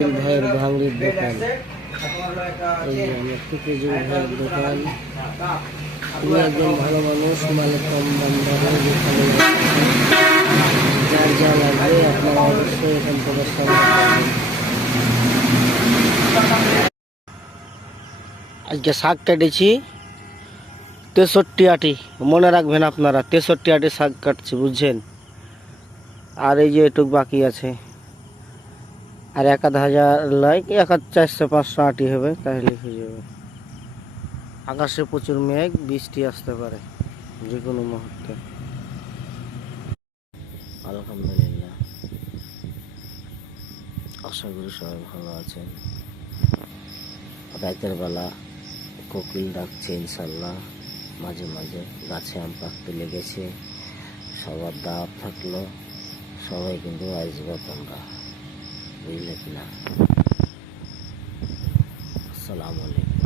ভাইয়ের ভাঙড়ির দোকান। ভালো মানুষ মালে কম দাম যার যা লাগবে আপনারা অবশ্যই এখান থেকে আজকে শাক কেটেছি, তেষট্টি আটি। মনে রাখবেন আপনারা, তেষট্টি আটি শাক কাটছি, বুঝছেন? আর এই যে এটুক বাকি আছে। আর এক হাজার লাইক এক চারশো পাঁচশো আটি হবে, তাহলে হয়ে যাবে। আকাশে প্রচুর মেঘ, বৃষ্টি আসতে পারে, যে কোনো মুহূর্তে। আলহামদুলিল্লাহ। আশা করি সবাই ভালো আছেন। রাতের বেলা কোকিল ডাকছে ইনশাল্লাহ মাঝে মাঝে গাছে আম পাকতে লেগেছে। সবার দাওয়াত থাকল। সবাই কিন্তু আসবে তোমরা। বুঝলে কিনা আসসালামু আলাইকুম।